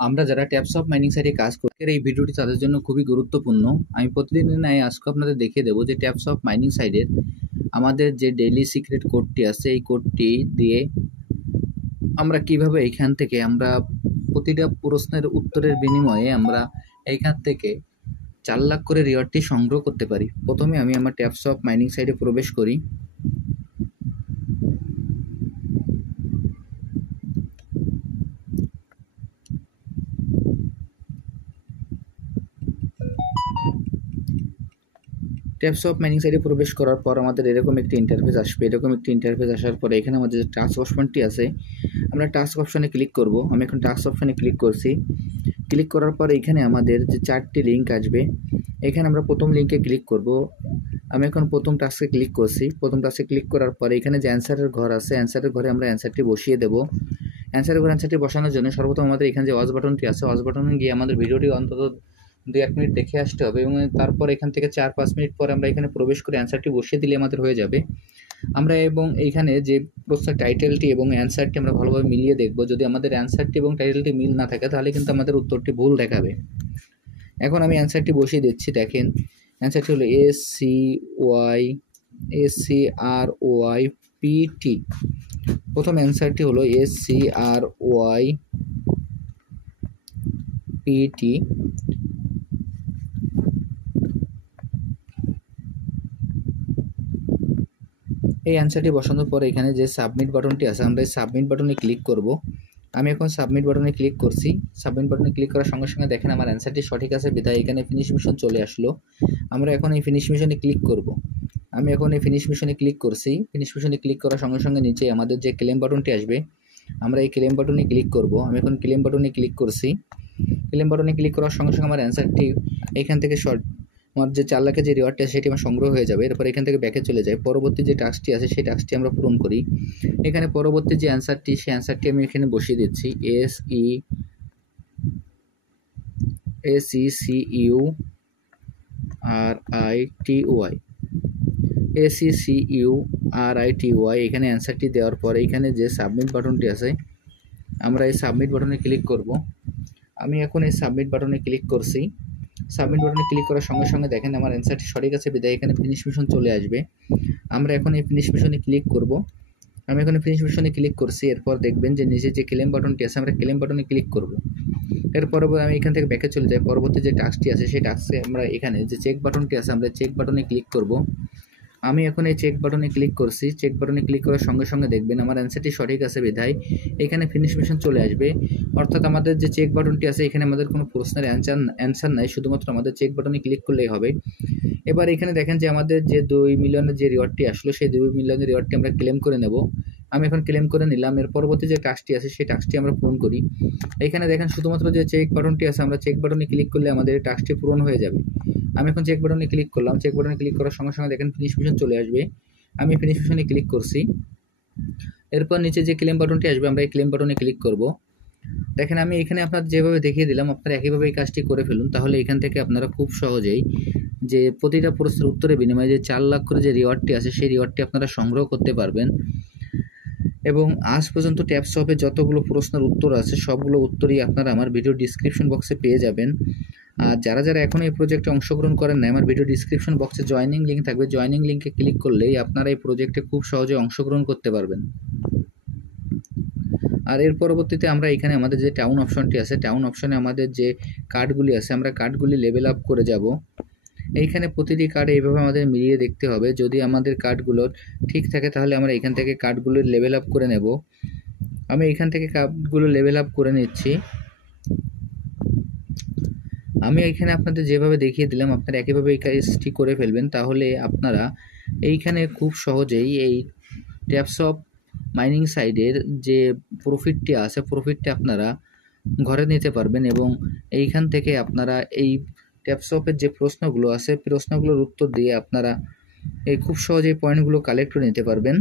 আমরা যারা taps of mining সাইটে কাজ করি এই ভিডিওটি তাদের জন্য খুবই গুরুত্বপূর্ণ। আমি প্রতিদিনের ন্যায় আজকে আপনাদের দেখিয়ে দেবো যে ট্যাপস অফ মাইনিং সাইটের আমাদের যে ডেইলি সিক্রেট কোডটি আছে এই কোডটি দিয়ে আমরা কিভাবে এইখান থেকে আমরা প্রতিটা প্রশ্নের উত্তরের বিনিময়ে আমরা এইখান থেকে 4 লাখ করে রিওয়ার্ডটি সংগ্রহ করতে পারি। প্রথমে আমি আমার ট্যাপস অফ মাইনিং সাইটে প্রবেশ করি। ট্যাপস অফ মাইনিং সাইটে প্রবেশ করার পর আমাদের এরকম একটি ইন্টারফেস আসবে। এরকম একটি ইন্টারফেস আসার পরে এখানে আমাদের যে টাস্ক অপশনটি আছে আমরা টাস্ক অপশনে ক্লিক করব। আমি এখন টাস্ক অপশনে ক্লিক করছি। ক্লিক করার পর এখানে আমাদের যে 4টি লিঙ্ক আসবে, এখানে আমরা প্রথম লিঙ্কে ক্লিক করব। আমি এখন প্রথম টাস্কে ক্লিক করছি। প্রথম টাস্কে ক্লিক করার পরে এখানে যে অ্যান্সারের ঘর আছে, অ্যান্সারের ঘরে আমরা অ্যান্সারটি বসিয়ে দেব। অ্যান্সারটি বসানোর জন্য সর্বপ্রথম আমাদের এখানে যে ওয়াচ বাটনটি আছে, ওয়াচ বাটনে গিয়ে আমাদের ভিডিওটি অন্তত 2-1 মিনিট দেখে আসতে হবে এবং তারপর এখান থেকে 4-5 মিনিট পরে আমরা এখানে প্রবেশ করে অ্যান্সারটি বসিয়ে দিলে আমাদের হয়ে যাবে। আমরা এবং এইখানে যে প্রশ্নের টাইটেলটি এবং অ্যান্সারটি আমরা ভালোভাবে মিলিয়ে দেখব। যদি আমাদের অ্যান্সারটি এবং টাইটেলটি মিল না থাকে তাহলে কিন্তু আমাদের উত্তরটি ভুল দেখাবে। এখন আমি অ্যান্সারটি বসিয়ে দিচ্ছি। দেখেন অ্যান্সারটি হলো SCRYPT। প্রথম অ্যান্সারটি হলো SCRYPT। এই অ্যান্সারটি বসানোর পরে এখানে যে সাবমিট বাটনটি আছে আমরা এই সাবমিট বাটনে ক্লিক করব। আমি এখন সাবমিট বাটনে ক্লিক করছি। সাবমিট বাটনে ক্লিক করার সঙ্গে সঙ্গে দেখেন আমার অ্যান্সারটি সঠিক আছে বিধায় এখানে ফিনিশ মিশন চলে আসলো। আমরা এখন এই ফিনিশ মিশনে ক্লিক করব। আমি এখন এই ফিনিশ মিশনে ক্লিক করছি। ফিনিশ মিশনে ক্লিক করার সঙ্গে সঙ্গে নিচে আমাদের যে ক্লেম বাটনটি আসবে আমরা এই ক্লেম বাটনে ক্লিক করব। আমি এখন ক্লেম বাটনে ক্লিক করছি। ক্লেম বাটনে ক্লিক করার সঙ্গে সঙ্গে আমার অ্যান্সারটি এখান থেকে আমার যে 4 লাখের যে রিওয়ার্ডটি আছে সেটি আমার সংগ্রহ হয়ে যাবে। এরপর এখান থেকে ব্যাকে চলে যায়। পরবর্তী যে টাস্কটি আছে সেই টাস্কটি আমরা পূরণ করি। এখানে পরবর্তী যে অ্যান্সারটি সেই অ্যান্সারটি আমি এখানে বসিয়ে দিচ্ছি। SECURITY এখানে অ্যান্সারটি দেওয়ার পরে এখানে যে সাবমিট বাটনটি আছে আমরা এই সাবমিট বাটনে ক্লিক করব। আমি এখন এই সাবমিট বাটনে ক্লিক করছি। সাবমিট বাটনে ক্লিক করার সঙ্গে সঙ্গে দেখেন আমার অ্যান্সারটি সঠিক আছে বিধায় এখানে ফিনিশ মিশন চলে আসবে। আমরা এখন এই ফিনিশ মিশনে ক্লিক করব। আমি এখন ফিনিশ মিশনে ক্লিক করছি। এরপর দেখবেন যে নিচে যে ক্লেম বাটনটি আছে আমরা ক্লেম বাটনে ক্লিক করব। এরপর আমি এখান থেকে ব্যাকে চলে যাই। পরবর্তী যে টাস্কটি আছে সেই টাস্কে আমরা এখানে যে চেক বাটনটি আছে আমরা চেক বাটনে ক্লিক করব। আমি এখন এই চেক বাটনে ক্লিক করছি। চেক বাটনে ক্লিক করার সঙ্গে সঙ্গে দেখবেন আমার অ্যান্সারটি সঠিক আছে বিধায় এখানে ফিনিশ মিশন চলে আসবে। অর্থাৎ আমাদের যে চেক বাটনটি আছে এখানে আমাদের কোনো প্রশ্নের অ্যান্সার নাই, শুধুমাত্র আমাদের চেক বাটনে ক্লিক করলেই হবে। এবার এখানে দেখেন যে আমাদের যে 2 মিলিয়নের যে রিওয়ার্ডটি আসলো সেই 2 মিলিয়নের রিওয়ার্ডটি আমরা ক্লেম করে নেব। আমি এখন ক্লেম করে নিলাম। এর পরবর্তী যে টাস্কটি আছে সেই টাস্কটি আমরা পূরণ করি। এখানে দেখেন শুধুমাত্র যে চেক বাটনটি আছে আমরা চেক বাটনে ক্লিক করলে আমাদের এই টাস্কটি পূরণ হয়ে যাবে। আমি এখন চেক বাটনে ক্লিক করলাম। চেক বাটনে ক্লিক করার সঙ্গে সঙ্গে দেখেন ফিনিশ মিশন চলে আসবে। আমি ফিনিশ মিশনে ক্লিক করছি। এরপর নিচে যে ক্লেম বাটনটি আসবে আমরা এই ক্লেম বাটনে ক্লিক করব। দেখেন আমি এখানে আপনাদের যেভাবে দেখিয়ে দিলাম আপনারা একইভাবে এই কাজটি করে ফেলুন। তাহলে এখান থেকে আপনারা খুব সহজেই যে প্রতিটা প্রশ্নের উত্তরের বিনিময়ে যে 4 লাখ করে যে রিওয়ার্ডটি আছে সেই রিওয়ার্ডটি আপনারা সংগ্রহ করতে পারবেন। এবং আজ পর্যন্ত ট্যাপস অফে যতগুলো প্রশ্নের উত্তর আছে সবগুলো উত্তরই আপনারা আমার ভিডিও ডিসক্রিপশন বক্সে পেয়ে যাবেন। আর যারা এখনও এই প্রজেক্টে অংশগ্রহণ করেন না আমার ভিডিও ডিসক্রিপশন বক্সে জয়েনিং লিঙ্ক থাকবে। জয়েনিং লিঙ্কে ক্লিক করলেই আপনারা এই প্রজেক্টে খুব সহজে অংশগ্রহণ করতে পারবেন। আর এর পরবর্তীতে আমরা এখানে আমাদের যে টাউন অপশনটি আছে টাউন অপশনে আমাদের যে কার্ডগুলি আছে আমরা কার্ডগুলি লেভেল আপ করে যাব। এইখানে প্রতিটি কার্ডে এইভাবে আমাদের মিলিয়ে দেখতে হবে। যদি আমাদের কার্ডগুলোর ঠিক থাকে তাহলে আমরা এখান থেকে কার্ডগুলো লেভেল আপ করে নেব। আমি এখান থেকে কার্ডগুলো লেভেল আপ করে নিচ্ছি। আমি এখানে আপনাদের যেভাবে দেখিয়ে দিলাম আপনারা একইভাবে এই কাজটি করে ফেলবেন। তাহলে আপনারা এইখানে খুব সহজেই এই ট্যাপস অফ মাইনিং সাইডের যে প্রফিটটি আছে প্রফিটটি আপনারা ঘরে নিতে পারবেন এবং এইখান থেকে আপনারা এই ট্যাপস অফের যে প্রশ্নগুলো আছে প্রশ্নগুলোর উত্তর দিয়ে আপনারা এই খুব সহজেই পয়েন্টগুলো কালেক্ট করে নিতে পারবেন।